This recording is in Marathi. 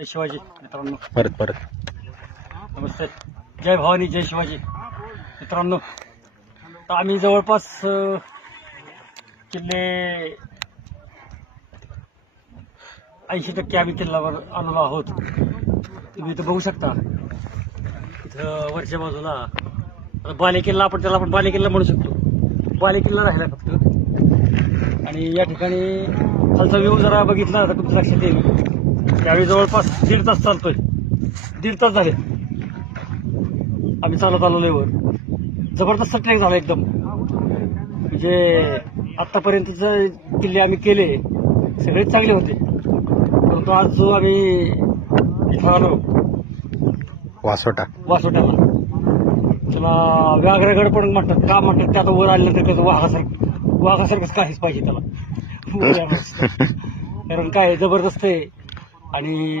जय शिवाजी मित्रांनो, परत परत नमस्ते. जय भवानी, जय शिवाजी मित्रांनो. तर आम्ही जवळपास किल्ले 80% आम्ही किल्ल्यावर आलेलो आहोत. तुम्ही इथं बघू शकता. इथं वरच्या बाजूला आता बालेकिल्ला, आपण त्याला आपण बालेकिल्ला म्हणू शकतो. बालेकिल्ला राहिला फक्त. आणि या ठिकाणी खालचा व्ह्यू जरा बघितला तर तुमच्या लक्षात येईल. त्यावेळी जवळपास 1.5 तास चालतोय. 1.5 तास झाले आम्ही चालत आलेलो वर. जबरदस्त ट्रेक झाला एकदम. म्हणजे आतापर्यंतचे किल्ले आम्ही केले सगळेच चांगले होते, परंतु आज जो आम्ही इथं आलो वासोट्याला, त्याला व्याघ्रगड पण म्हणतात. का म्हणतात ते आता वर आल्यानंतर कसं वाघासारखंच काहीच पाहिजे त्याला. कारण काय जबरदस्त आहे. आणि